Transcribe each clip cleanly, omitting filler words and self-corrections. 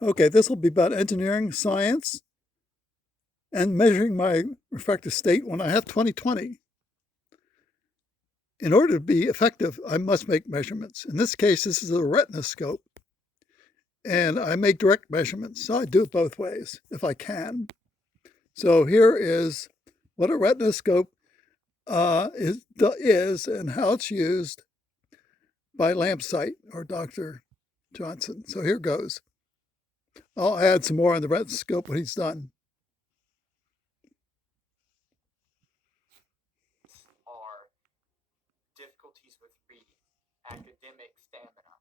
Okay, this will be about engineering, science, and measuring my refractive state when I have 20/20. In order to be effective, I must make measurements. In this case, this is a retinoscope, and I make direct measurements. So I do it both ways if I can. So here is what a retinoscope is and how it's used by Lampsight or Dr. Johnson. So here goes. I'll add some more on the retinoscope when he's done. Are difficulties with reading, academic stamina.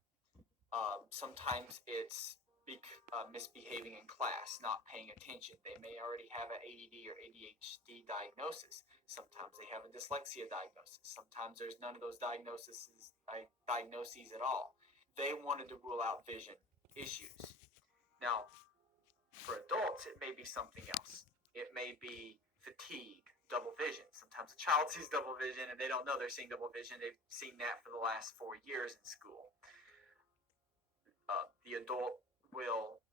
Sometimes it's misbehaving in class, not paying attention. They may already have an ADD or ADHD diagnosis. Sometimes they have a dyslexia diagnosis. Sometimes there's none of those diagnoses at all. They wanted to rule out vision issues. Now, for adults, it may be something else. It may be fatigue, double vision. Sometimes a child sees double vision and they don't know they're seeing double vision. They've seen that for the last 4 years in school. The adult will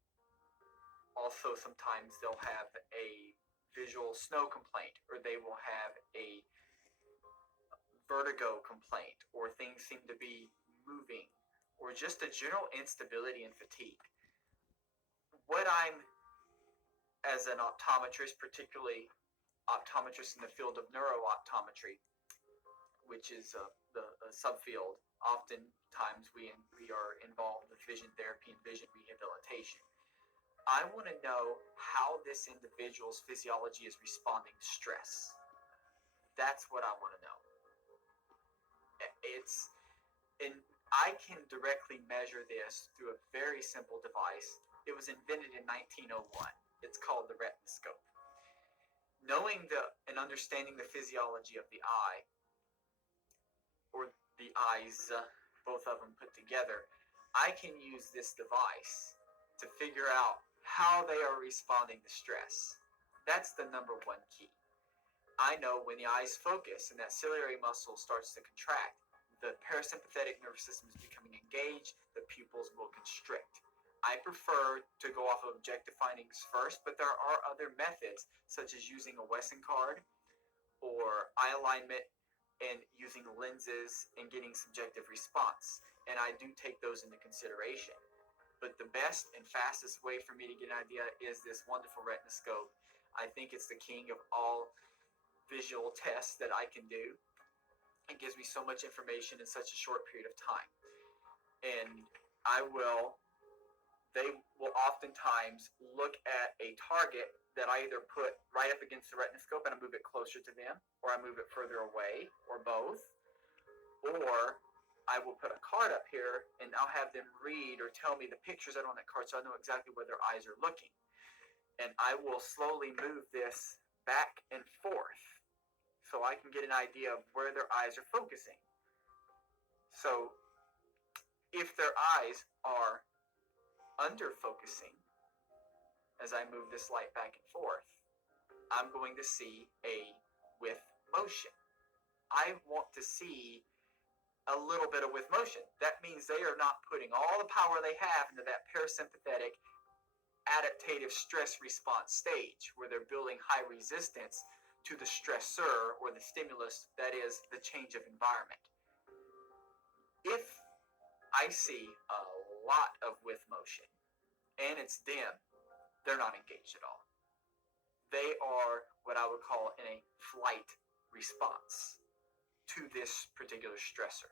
also sometimes they'll have a visual snow complaint, or they will have a vertigo complaint, or things seem to be moving, or just a general instability and fatigue. What I'm, as an optometrist, particularly optometrist in the field of neurooptometry, which is a subfield, oftentimes we are involved with vision therapy and vision rehabilitation. I want to know how this individual's physiology is responding to stress. That's what I want to know. It's and I can directly measure this through a very simple device. It was invented in 1901. It's called the retinoscope. Knowing and understanding the physiology of the eye, or the eyes, both of them put together, I can use this device to figure out how they are responding to stress. That's the number one key. I know when the eyes focus and that ciliary muscle starts to contract, the parasympathetic nervous system is becoming engaged, the pupils will constrict. I prefer to go off of objective findings first, but there are other methods, such as using a Wesson card or eye alignment and using lenses and getting subjective response. And I do take those into consideration. But the best and fastest way for me to get an idea is this wonderful retinoscope. I think it's the king of all visual tests that I can do. It gives me so much information in such a short period of time. And I will, they will oftentimes look at a target that I either put right up against the retinoscope and I move it closer to them, or I move it further away, or both. Or I will put a card up here and I'll have them read or tell me the pictures that are on that card so I know exactly where their eyes are looking. And I will slowly move this back and forth so I can get an idea of where their eyes are focusing. So if their eyes are under focusing as I move this light back and forth, I'm going to see a with motion. I want to see a little bit of with motion. That means they are not putting all the power they have into that parasympathetic adaptative stress response stage where they're building high resistance to the stressor or the stimulus that is the change of environment. If I see a lot of with motion and it's dim, they're not engaged at all. They are what I would call in a flight response to this particular stressor.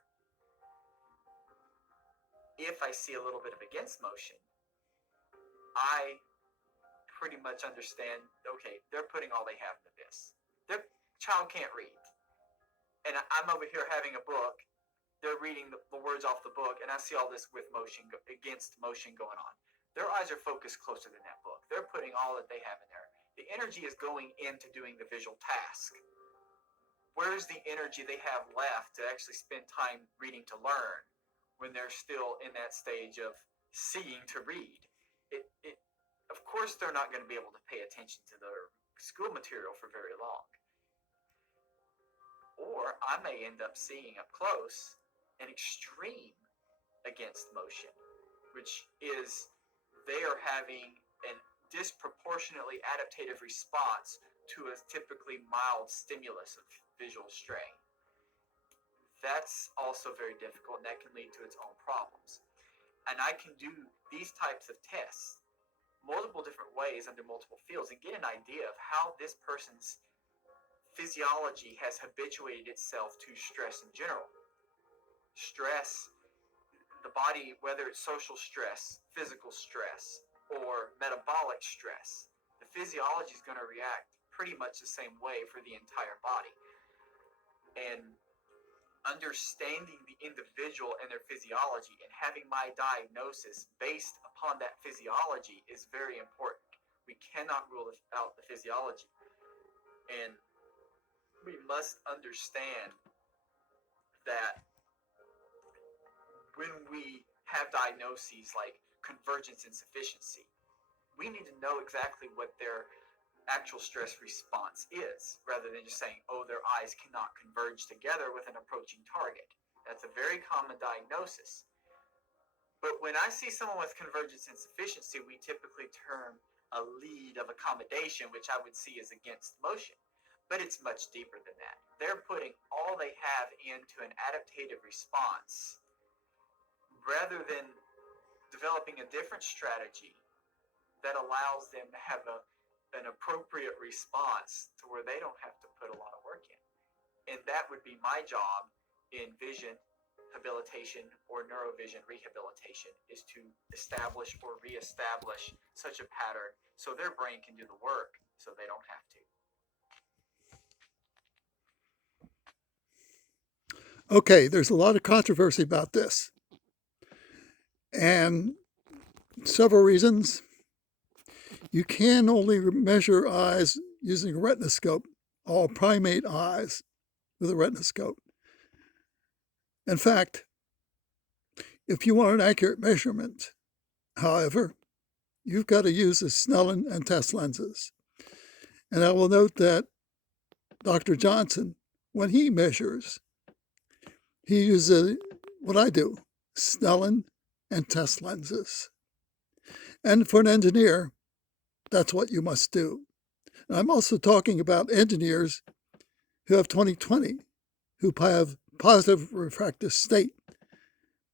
If I see a little bit of against motion, I pretty much understand, okay, they're putting all they have into this. Their child can't read. And I'm over here having a book. They're reading the words off the book, and I see all this with motion, against motion going on. Their eyes are focused closer than that book. They're putting all that they have in there. The energy is going into doing the visual task. Where's the energy they have left to actually spend time reading to learn when they're still in that stage of seeing to read? Of course, they're not going to be able to pay attention to their school material for very long. Or I may end up seeing up close an extreme against motion, which is they are having a disproportionately adaptative response to a typically mild stimulus of visual strain. That's also very difficult, and that can lead to its own problems. And I can do these types of tests multiple different ways under multiple fields and get an idea of how this person's physiology has habituated itself to stress in general. Stress, the body, whether it's social stress, physical stress, or metabolic stress, the physiology is going to react pretty much the same way for the entire body. And understanding the individual and their physiology and having my diagnosis based upon that physiology is very important. We cannot rule out the physiology. And we must understand that when we have diagnoses like convergence insufficiency, we need to know exactly what their actual stress response is, rather than just saying, oh, their eyes cannot converge together with an approaching target. That's a very common diagnosis. But when I see someone with convergence insufficiency, we typically term a lead of accommodation, which I would see as against motion. But it's much deeper than that. They're putting all they have into an adaptative response rather than developing a different strategy that allows them to have an appropriate response to where they don't have to put a lot of work in. And that would be my job in vision habilitation or neurovision rehabilitation, is to establish or reestablish such a pattern so their brain can do the work so they don't have to. Okay, there's a lot of controversy about this, and several reasons. You can only measure eyes using a retinoscope, all primate eyes with a retinoscope. In fact, if you want an accurate measurement, however, you've got to use the Snellen and test lenses. And I will note that Dr. Johnson, when he measures, he uses what I do, Snellen and test lenses. And for an engineer, that's what you must do. And I'm also talking about engineers who have 20/20, who have positive refractive state,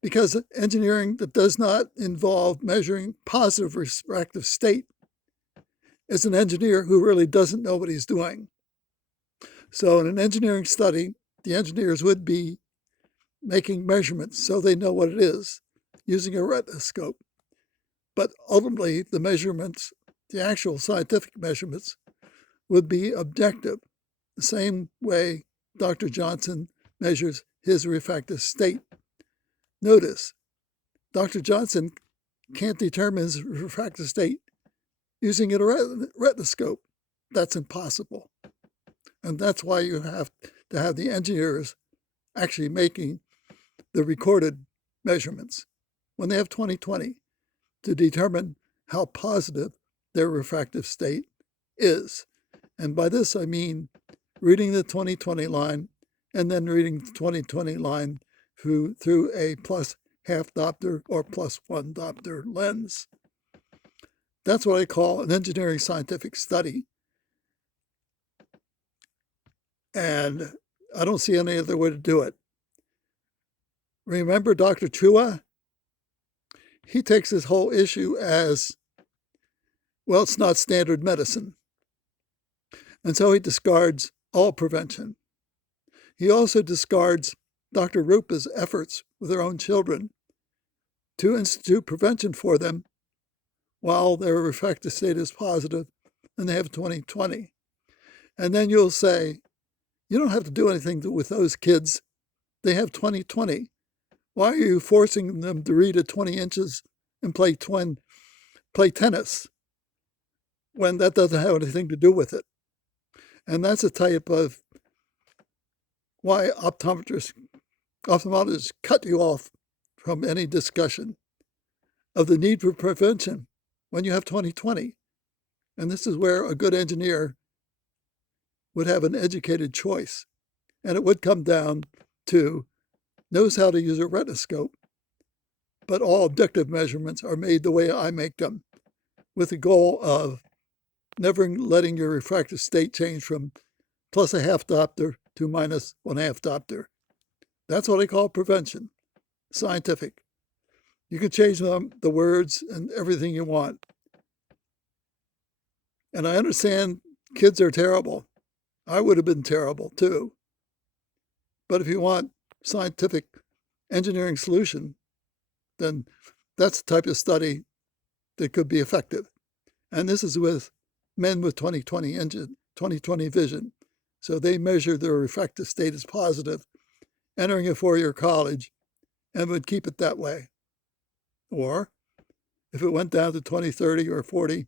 because engineering that does not involve measuring positive refractive state is an engineer who really doesn't know what he's doing. So in an engineering study, the engineers would be making measurements so they know what it is using a retinoscope. But ultimately, the measurements, the actual scientific measurements, would be objective, the same way Dr. Johnson measures his refractive state. Notice, Dr. Johnson can't determine his refractive state using a retinoscope. That's impossible. And that's why you have to have the engineers actually making the recorded measurements when they have 20/20 to determine how positive their refractive state is. And by this, I mean reading the 20/20 line and then reading the 20/20 line through a plus half diopter or plus 1 diopter lens. That's what I call an engineering scientific study. And I don't see any other way to do it. Remember Dr. Chua? He takes this whole issue as, well, it's not standard medicine. And so he discards all prevention. He also discards Dr. Rupa's efforts with their own children to institute prevention for them while their refractive state is positive and they have 20/20. And then you'll say, you don't have to do anything with those kids. They have 20/20. Why are you forcing them to read at 20 inches and play tennis when that doesn't have anything to do with it? And that's a type of why ophthalmologists cut you off from any discussion of the need for prevention when you have 20/20. And this is where a good engineer would have an educated choice. And it would come down to knows how to use a retinoscope, but all objective measurements are made the way I make them, with the goal of never letting your refractive state change from plus a half diopter to minus 1/2 diopter. That's what I call prevention, scientific. You can change the words and everything you want. And I understand kids are terrible. I would have been terrible too. But if you want scientific engineering solution, then that's the type of study that could be effective. And this is with men with 20/20 vision. So they measure their refractive state as positive, entering a 4-year college, and would keep it that way. Or if it went down to 20/30 or 40,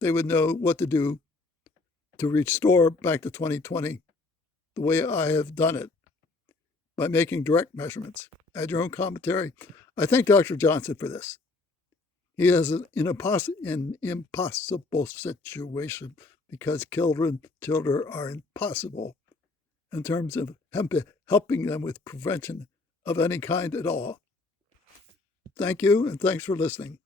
they would know what to do to restore back to 20/20 the way I have done it, by making direct measurements. Add your own commentary. I thank Dr. Johnson for this. He has an impossible situation because children are impossible in terms of helping them with prevention of any kind at all. Thank you, and thanks for listening.